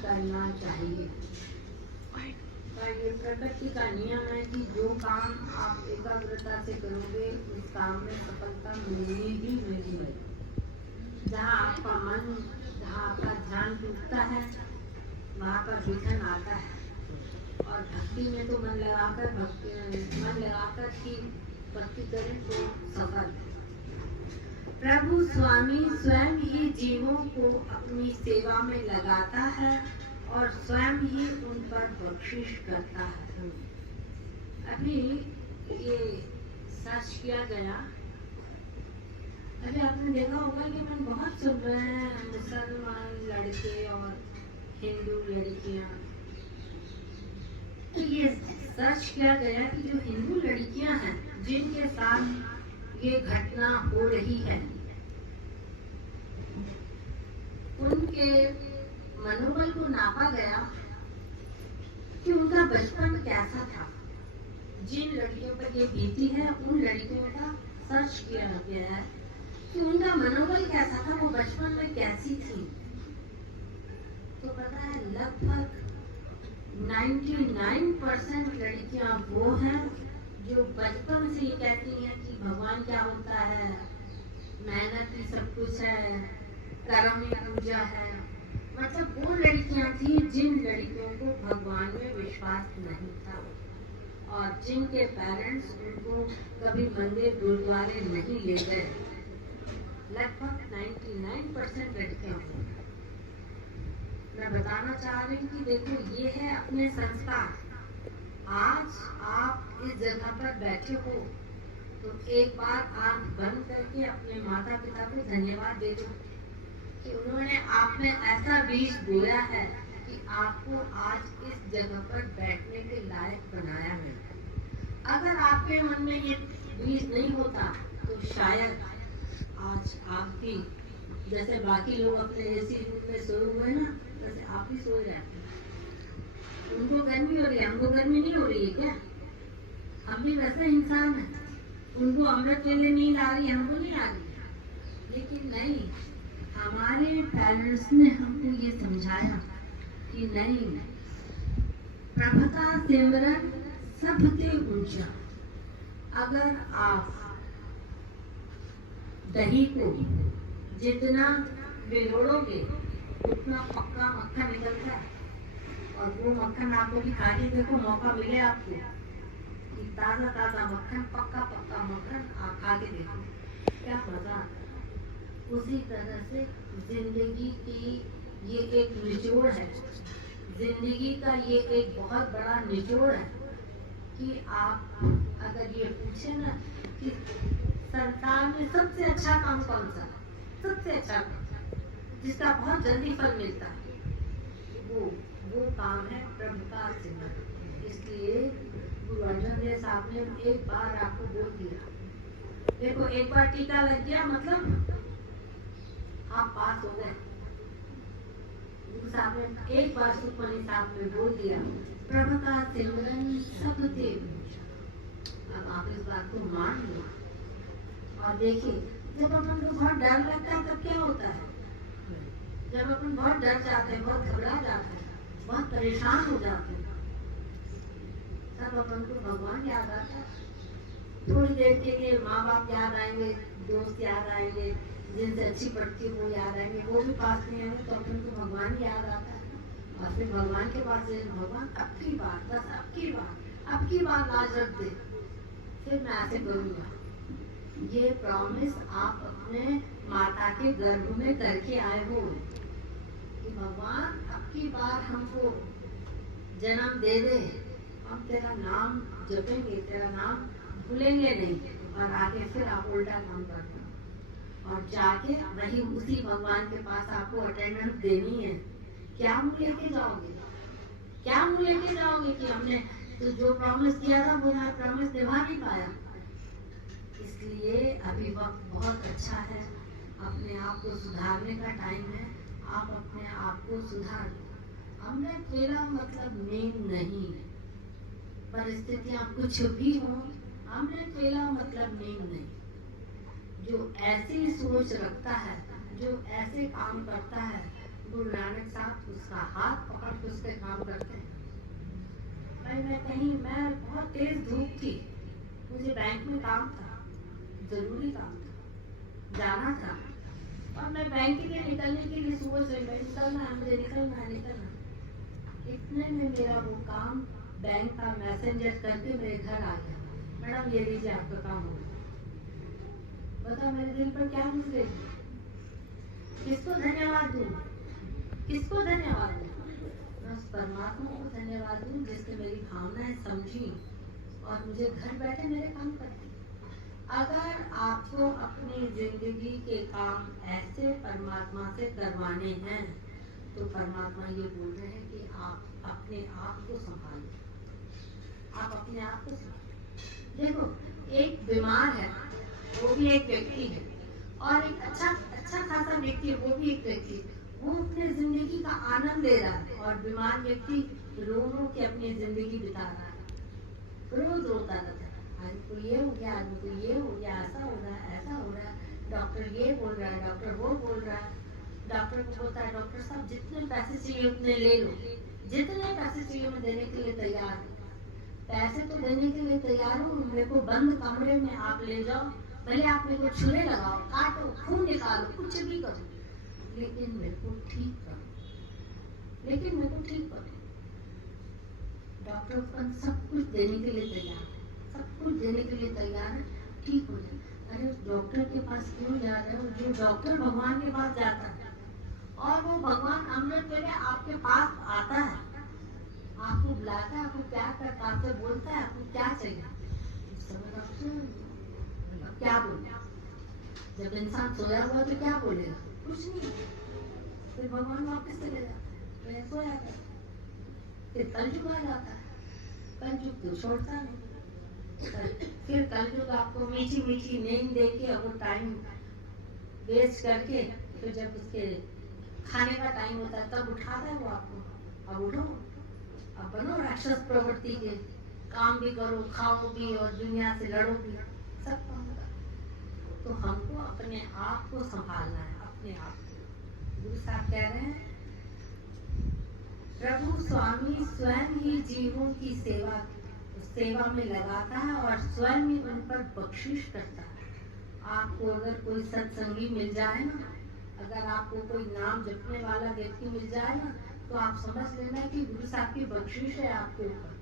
करना चाहिए। ये प्रकृति का नियम है कि जो काम आप एकाग्रता से करोगे उस काम में सफलता मिलनी ही मिलनी है। जहाँ आपका मन, जहाँ आपका ध्यान टूटता है, वहाँ पर विघन आता है। और भक्ति में तो मन लगाकर ही भक्ति करें तो सफल है। प्रभु स्वामी स्वयं ही जीवों को अपनी सेवा में लगाता है और स्वयं ही उन पर बख्शिश करता है। अभी ये सर्च किया गया, अभी आपने देखा होगा कि मैं बहुत सुन रहे हैं मुसलमान लड़के और हिंदू लड़कियां। तो ये सर्च किया गया कि जो हिंदू लड़कियां हैं जिनके साथ ये घटना हो रही है, उनके मनोबल को नापा गया कि उनका बचपन कैसा था। जिन लड़कियों पर ये बीती है उन लड़कियों का सर्च किया गया है कि उनका मनोबल कैसा था, वो बचपन में कैसी थी। तो पता है लगभग 99% लड़कियां वो हैं जो बचपन से ये कहती हैं कि भगवान क्या होता है, मेहनत ही सब कुछ है, कर्म ही पूजा है। मतलब वो लड़कियां थी जिन लड़कियों को भगवान में विश्वास नहीं था और जिनके पेरेंट्स उनको कभी मंदिर गुरुद्वारे नहीं ले गए। लगभग 99% लड़कियां। मैं बताना चाह रही हूँ कि देखो ये है अपने संस्कार। आज आप इस जगह पर बैठे हो तो एक बार आंख बंद करके अपने माता पिता को धन्यवाद दे दो कि उन्होंने आप में ऐसा बीज बोया है कि आपको आज इस जगह पर बैठने के लायक बनाया है। अगर आपके मन में ये बीज नहीं होता तो शायद आज आप भी जैसे बाकी लोग अपने एसी रूम में सोए हुए ना, वैसे आप ही सो जाते। उनको गर्मी हो रही है, हमको गर्मी नहीं हो रही है क्या? हम भी वैसे इंसान हैं। उनको अमृत वेले नींद आ रही है, हमको नहीं आ रही। लेकिन नहीं, हमारे पेरेंट्स ने हमको ये समझाया कि नहीं, प्रभुता सिमरन सबसे ऊंचा। अगर आप दही को जितना भिगोड़ोगे उतना पक्का मक्खन निकलता है। और वो मक्खन आपको भी खा के देखो, मौका मिले आपको कि ताज़ा ताज़ा मक्खन, पक्का पक्का मक्खन आप खा के देखो, क्या मजा। उसी तरह से जिंदगी की ये एक निचोड़ है, जिंदगी का ये एक बहुत बड़ा निचोड़ है कि आप अगर ये पूछे ना कि संसार में सबसे अच्छा काम कौन सा है, सबसे अच्छा काम जिसका बहुत जल्दी फल मिलता है, वो काम है प्रभु का सिमरन। इसलिए गुरु अर्जुन देव साहब ने एक बार आपको बोल दिया, देखो एक बार टीका लग गया मतलब आप पास हो गए। गुरु साहब ने एक बार सुखमनी साहब ने बोल दिया, प्रभु का सिमरन सबसे ऊंचा। अब आप इस बात को मान लो और देखिए, जब अपन को बहुत डर लगता है तब क्या होता है? जब अपन बहुत डर जाते हैं, बहुत घबरा जाते हैं, बहुत परेशान हो जाते हैं, तब अपन को भगवान याद आता है। थोड़ी देर के लिए माँ बाप याद आएंगे, दोस्त याद आएंगे, जिनसे अच्छी पड़ती वो याद आएंगे, वो भी पास नहीं आएंगे, तो अपन को भगवान याद आता है। और फिर भगवान के पास जाए, भगवान अब की बार, बस अब की बार लाज रख दे, फिर मैं ऐसे करूँगा। ये प्रॉमिस आप अपने माता के गर्भ में करके आए हो कि भगवान अब की बार हमको जन्म दे दे, हम तेरा नाम जपेंगे, तेरा नाम भूलेंगे नहीं। और आगे फिर आप उल्टा काम करना और जाके वही उसी भगवान के पास आपको अटेंडेंस देनी है। क्या मुँह लेके जाओगे, क्या मुँह लेके जाओगे कि हमने तो जो प्रॉमिस किया था वो मैं प्रॉमिस निभा नहीं पाया। इसलिए अभी वक्त बहुत अच्छा है, अपने आप को सुधारने का टाइम है। आप अपने आप को सुधार। अमृत वेला मतलब नींद नहीं, परिस्थितियां कुछ भी हो, अमृत वेला मतलब नींद नहीं। जो ऐसी सोच रखता है, जो ऐसे काम करता है, गुरु नानक साहब उसका हाथ पकड़ के उसके काम करते हैं। मैं बहुत तेज धूप थी, मुझे बैंक में काम था, जरूरी काम था, जाना था, और मैं बैंक के लिए निकलने के लिए सुबह से निकलना है, मुझे निकलना। इतने में मेरा वो काम बैंक का मैसेंजर करके मेरे घर आ गया, मैडम ये लीजिए आपका काम हो गया। बता मेरे दिल पर क्या गुजरे, किसको धन्यवाद दूं, किसको धन्यवाद दूं? बस परमात्मा को धन्यवाद दूं जिसने मेरी भावनाएं समझी और मुझे घर बैठे मेरे काम कर दिए। अगर आपको अपनी जिंदगी के काम ऐसे परमात्मा से करवाने हैं तो परमात्मा ये बोल रहे हैं कि आप अपने आप को संभालिए, आप अपने आप को संभालिए। देखो, एक बीमार है वो भी एक व्यक्ति है, और एक अच्छा खासा व्यक्ति है वो भी एक व्यक्ति है। वो अपने जिंदगी का आनंद ले रहा है और बीमार व्यक्ति रो के अपनी जिंदगी बिता रहा है, रोज रोता रहता है, आज को ये हो गया, आज को ये हो गया, ऐसा हो रहा है, ऐसा हो रहा है, डॉक्टर ये बोल रहा है, डॉक्टर वो बोल रहा है। डॉक्टर को बोलता है, डॉक्टर साहब जितने पैसे चाहिए उतने ले लो, जितने पैसे चाहिए मैं देने के लिए तैयार हूँ, पैसे तो देने के लिए तैयार हूँ, मेरे को बंद कमरे में आप ले जाओ, भले आप मेरे को छुरे लगाओ, काटो, खून निकालो, कुछ भी करो, लेकिन मेरे को ठीक करो। डॉक्टर पर सब कुछ देने के लिए तैयार है, सब कुछ देने के लिए तैयार है, ठीक हो जाए। अरे उस डॉक्टर के पास क्यों जा रहे हो? जो डॉक्टर भगवान के पास जाता है और वो भगवान अमृत लेके आपके पास आता है, आपको बुलाता है, आपको प्यार करता है, आपसे बोलता है आपको क्या चाहिए। उस समय डॉक्टर क्या बोले? जब इंसान सोया हुआ तो क्या बोलेगा? कुछ नहीं। फिर भगवान वापस चले जाते हैं, सोया था, फिर कलयुग आ जाता है, कलयुग तो छोड़ता नहीं, फिर कलयुग आपको मीठी मीठी नींद दे के वो टाइम वेस्ट करके फिर जब उसके खाने का टाइम होता है तब उठाता है वो आपको, अब उठो, अब बनो राक्षस प्रवृत्ति के, काम भी करो, खाओ भी और दुनिया से लड़ो भी, सब काम करो। तो हमको अपने आप को संभालना है, अपने आप को। गुरु साहब कह रहे हैं, प्रभु स्वामी स्वयं ही जीवों की सेवा में लगाता है और स्वयं ही उन पर बख्शिश करता है। आपको अगर कोई सत्संगी मिल जाए ना, अगर आपको कोई नाम जपने वाला व्यक्ति मिल जाए ना, तो आप समझ लेना कि गुरु साहब की बख्शिश है आपके ऊपर।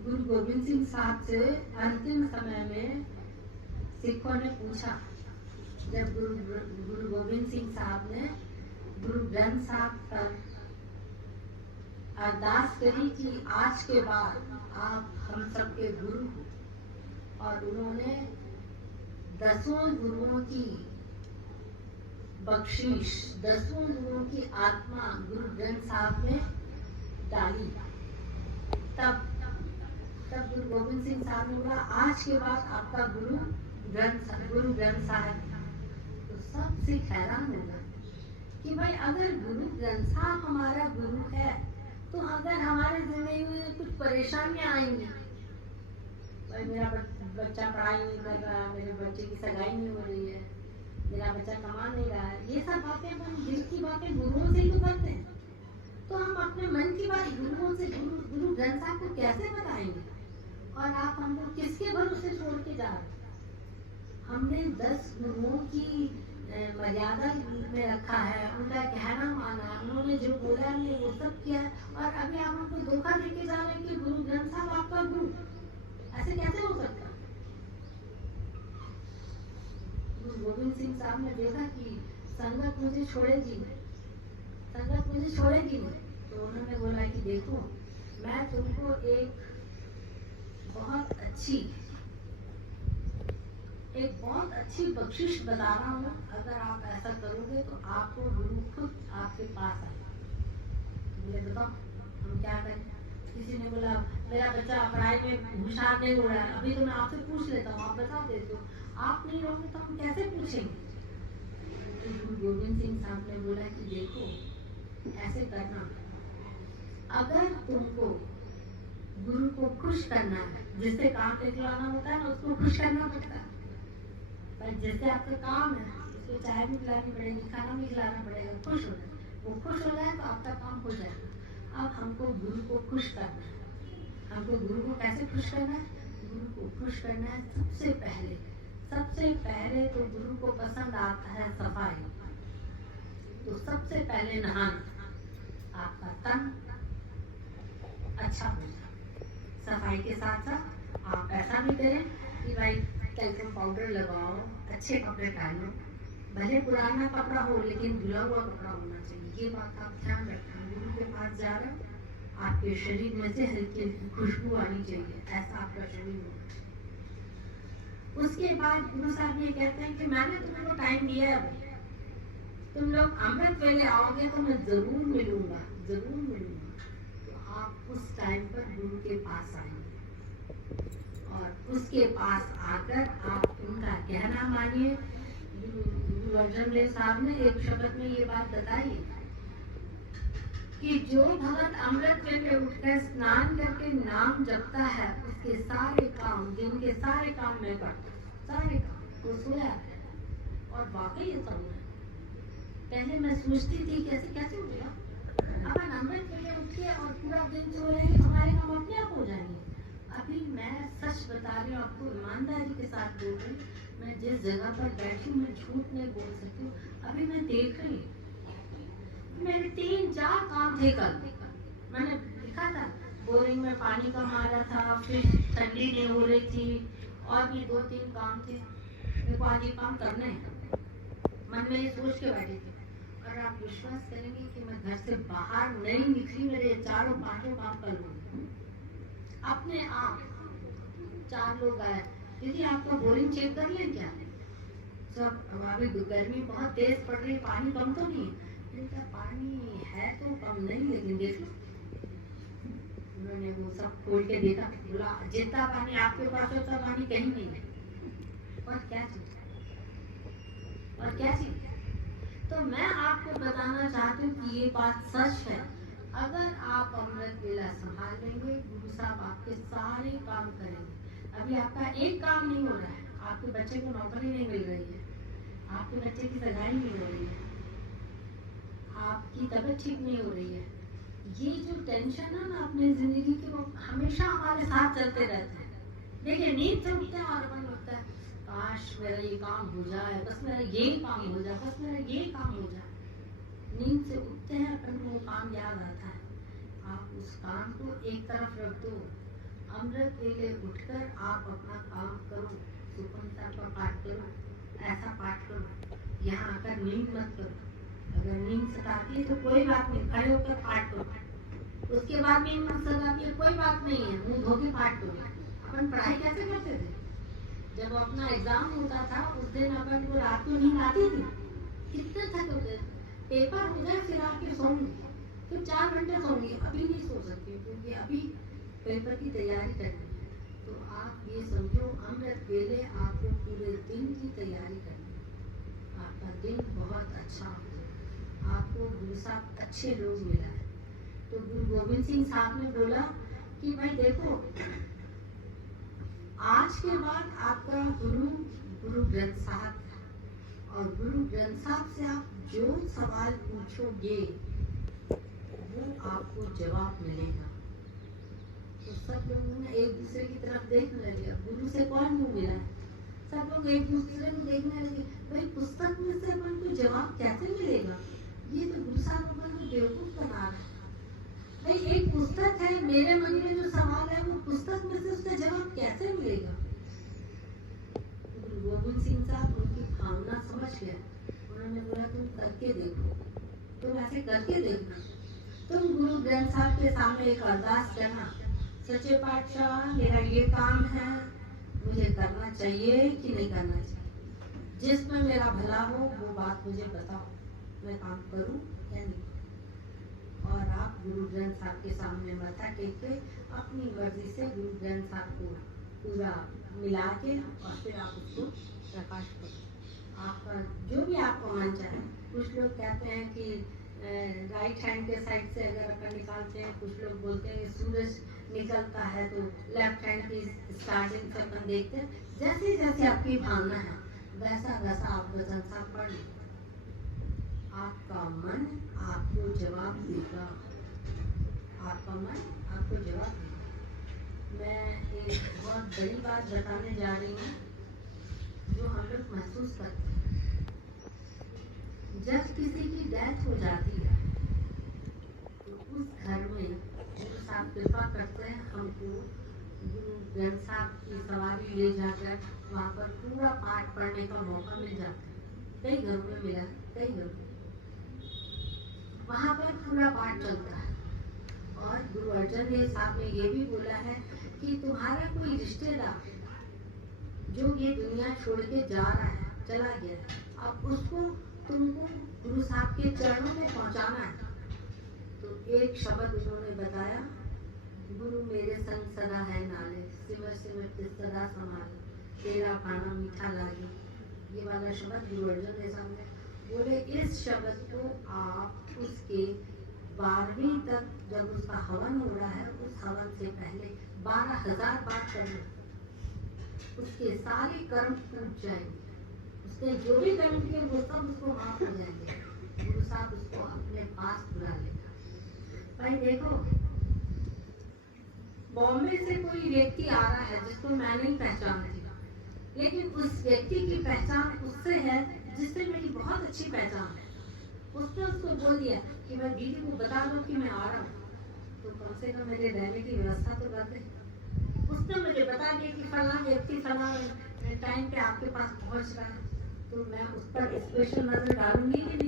गुरु गोविंद सिंह साहब से अंतिम समय में सिखों ने पूछा, जब गुरु गोविंद सिंह साहब ने गुरु ग्रंथ साहब पर अरदास करी कि आज के बाद आप हम सबके गुरु हो, और उन्होंने 10 गुरुओं की बख्शीश, 10 गुरुओं की आत्मा गुरु ग्रंथ साहब में डाली। तब गुरु गोविंद सिंह साहब ने बोला, आज के बाद आपका गुरु ग्रंथ साहब। तो सब सिख हैरान हो गए कि भाई अगर गुरु ग्रंथ साहब हमारा गुरु है तो अगर हमारे जिंदगी में कुछ परेशानियां आएंगी, भाई मेरा बच्चा पढ़ाई नहीं कर रहा, मेरे बच्चे की सगाई नहीं हो रही है, मेरा बच्चा कमा नहीं रहा है, ये सब बातें हम दिल की बातें गुरुओं से ही तो करते हैं। तो हम अपने मन की बात गुरुओं से, गुरु ग्रंथ साहब को कैसे बताएंगे? और आप हमको किसके भरोसे छोड़ के जा रहे? हमने 10 गुरुओं की मर्यादा में रखा है, उनका कहना माना, उन्होंने जो बोला हमने वो सब किया, और अभी आप हमको धोखा देके जा रहे हैं कि गुरु ग्रंथ साहब आपका गुरु। ऐसे कैसे हो सकता? गुरु गोविंद सिंह साहब ने देखा कि संगत मुझे छोड़ेगी नहीं, तो उन्होंने बोला कि देखो, मैं तुमको एक बहुत अच्छी बख्शिश बता रहा हूँ, अगर आप ऐसा करोगे तो आपको गुरु खुद आपके पास आएगा। बोले बताओ हम क्या करें? किसी ने बोला मेरा बच्चा पढ़ाई में होशियार नहीं हो रहा है, अभी तो मैं आपसे पूछ लेता हूँ, आप बता देते हो, आप नहीं रहोगे तो हम कैसे पूछेंगे? तो गुरु गोविंद सिंह साहब ने बोला कि देखो ऐसे करना, अगर तुमको गुरु को खुश करना है, जिससे काम निकलाना होता है ना उसको खुश करना पड़ता है, पर जिससे आपका काम है उसको चाय भी पिलानी पड़ेगी, खाना भी खिलाना पड़ेगा, खुश हो जाए। वो खुश हो जाए तो आपका काम हो जाएगा। अब हमको गुरु को खुश करना है। हमको गुरु को कैसे खुश करना है? गुरु को खुश करना है सबसे पहले तो गुरु को पसंद आता है सफाई। तो सबसे पहले नहाना, आपका तन अच्छा हो जाए। सफाई के साथ साथ आप ऐसा भी करें कि भाई टैल्कम पाउडर लगाओ, अच्छे कपड़े डालो, भले पुराना कपड़ा हो लेकिन धुला हुआ कपड़ा होना चाहिए। ये बात आप ध्यान रखें। गुरु के पास जा रहे हो, आपके शरीर में से हल्की खुशबू आनी चाहिए, ऐसा आपका शरीर होना चाहिए। उसके बाद गुरु साहब ये कहते हैं कि मैंने तुमको टाइम दिया है, तुम लोग अमृत वेले आओगे तो मैं जरूर मिलूंगा। तो आप उस टाइम पर गुरु के पास आएंगे और उसके पास आकर आप उनका कहना मानिए। गुरु अर्जन देव साहब ने एक शब्द में ये बात बताई कि जो भगत अमृत वेले उठकर स्नान करके नाम जपता है, उसके सारे काम, दिन के सारे काम में करता, सारे काम वो सोया है। और वाकई ऐसा हुआ है। पहले मैं सोचती थी कैसे हो गया, अपन अमृत वेले उठे और पूरा दिन सो रहे, हमारे काम अपने आप हो जाएंगे। अभी मैं सच बता रही हूँ आपको, ईमानदारी के साथ बोल रही हूँ। मैं जिस जगह पर बैठी हूँ मैं झूठ नहीं बोल सकती हूँ। अभी मैं देख रही हूँ, मेरे 3-4 काम थे कल। मैंने लिखा था बोरिंग में पानी कम आ रहा था, फिर ठंडी नहीं हो रही थी, और भी 2-3 काम थे। मेरे को आज ये काम करने हैं, मन में ये सोच के बैठी थी। और आप विश्वास करेंगे कि मैं घर से बाहर नहीं निकली, मेरे 4-5 काम कर लूंगी अपने आप। 4 लोग आए, दीदी आपका बोरिंग चेक कर लें क्या? सब अभी गर्मी बहुत तेज पड़ रही है, पानी कम तो नहीं है? पानी है तो कम नहीं, लेकिन देखो। उन्होंने वो सब खोल के देखा, बोला जितना पानी आपके पास होता पानी कहीं नहीं है। और क्या चीज तो मैं आपको बताना चाहती हूँ कि ये बात सच है। अगर आप अमृत वेला संभाल लेंगे, गुरु साहब आपके सारे काम करेंगे। अभी आपका एक काम नहीं हो रहा है, आपके बच्चे को नौकरी नहीं मिल रही है, आपके बच्चे की सगाई नहीं हो रही है, आपकी तबीयत ठीक नहीं हो रही है। ये जो टेंशन है ना अपनी जिंदगी के, वो हमेशा हमारे साथ चलते रहते हैं। देखिए नींद से उठते हैं और अपन लगता है काश मेरा ये काम हो जाए, बस मेरा ये काम हो जाए, बस मेरा ये काम हो जाए। नींद से उठते हैं अपन को काम याद आता है। आप उस काम को एक तरफ रख दो, अमृत वेले उठकर आप अपना काम करो, सुपंता का पाठ करो, ऐसा पाठ करो। यहाँ आकर नींद मत करो। अगर नींद सताती है तो कोई बात नहीं, खड़े होकर पाठ करो। उसके बाद नींद मत सताती है, कोई बात नहीं है, मुंह धो के पाठ करो। अपन पढ़ाई कैसे करते थे? जब अपना एग्जाम होता था उस दिन अपन को रात को नींद आती थी, कितने थके होते थे। पेपर हो जाए फिर आके सोऊंगी, फिर 4 घंटे सोऊंगी। अभी नहीं सो सकती क्योंकि अभी पेपर की तैयारी करनी है। तो आप ये समझो, अमृत वेले आपको पूरे दिन की तैयारी करनी है। आपका दिन बहुत अच्छा हो जाए। आपको गुरु साहब अच्छे लोग मिला है। तो गुरु गोविंद सिंह साहब ने बोला कि भाई देखो, आज के बाद आपका गुरु ग्रंथ साहब है, और गुरु ग्रंथ साहब से आप जो सवाल पूछोगे वो आपको जवाब मिलेगा। तो सब लोगों ने एक दूसरे की तरफ देखने लगे, गुरु से कौन मुँह मिला है? सब लोग एक दूसरे को देखने लगे, भाई पुस्तक में से अपन को जवाब कैसे मिलेगा? ये तो गुरु साहब अपन को बेवकूफ बना रहा है। भाई एक पुस्तक है, मेरे मन में जो सवाल है वो पुस्तक में से उसका जवाब कैसे मिलेगा? गुरु गोविंद सिंह साहब उनकी भावना समझ गए। उन्होंने बोला तुम करके देखो, तुम ऐसे करके देखो। तुम गुरु ग्रंथ साहब के सामने एक अरदास करना, सच्चे पातशाह मेरा ये काम है, मुझे करना चाहिए कि नहीं करना चाहिए? जिसमें मेरा भला हो वो बात मुझे बताओ, मैं काम करूं या नहीं। और आप गुरु ग्रंथ साहब के सामने माथा टेक के अपनी मर्जी से गुरु ग्रंथ साहब को पूरा मिला के और फिर आप उसको प्रकाश करो। आपका जो भी आपको मन चाहे। कुछ लोग कहते हैं कि राइट हैंड के साइड से अगर अपन निकालते हैं, कुछ लोग बोलते हैं कि सूरज निकलता है तो लेफ्ट हैंड की स्टार्टिंग से अपन देखते हैं। जैसे जैसे आपकी भावना है वैसा वैसा आप वचन सा पढ़ लो, आपका मन आपको जवाब देगा, आपका मन आपको जवाब देगा। मैं एक बहुत बड़ी बात बताने जा रही हूँ जो हम लोग महसूस करते हैं। जब किसी की डेथ हो जाती है तो उस घर में गुरु साहब कृपा करते हैं, हमको गुरु ग्रंथ साहब की सवारी ले जाकर वहाँ पर पूरा पाठ पढ़ने का मौका मिल जाता है। कई घरों में मिला, कई घरों में वहाँ पर पूरा पाठ चलता है। और गुरु अर्जन देव साहब ने ये भी बोला है कि तुम्हारा कोई रिश्तेदार जो ये दुनिया छोड़ के जा रहा है, चला गया, अब उसको तुमको गुरु साहब के चरणों में पहुंचाना है। तो एक शब्द उन्होंने बताया, गुरु मेरे संग सदा है नाले, सिमर सिमर सदा संभाले, तेरा खाना मीठा लागे। ये वाला शब्द गुरु अर्जन देव साहब ने बोले। इस शब्द को आप उसके 12वीं तक जब उसका हवन हो रहा है, उस हवन से पहले 12,000 बार कर लो, उसके सारे कर्म टूट जाएंगे, उसने जो भी कर्म किए वो सब उसको माफ हो जाएंगे, गुरु साहब उसको अपने पास बुला लेगा। भाई देखो, बॉम्बे से कोई व्यक्ति आ रहा है जिसको मैं नहीं पहचानती, लेकिन उस व्यक्ति की पहचान उससे है जिससे मेरी बहुत अच्छी पहचान है। उसने उसको बोल दिया कि मैं दीदी को बता दो कि मैं आ रहा हूँ, तो कम से कम मेरे रहने की व्यवस्था तो कर दे। उसने मुझे बता दिया कि फला व्यक्ति फला टाइम पे आपके पास पहुंच रहा है, तो मैं उस पर स्पेशल नजर डालूंगी कि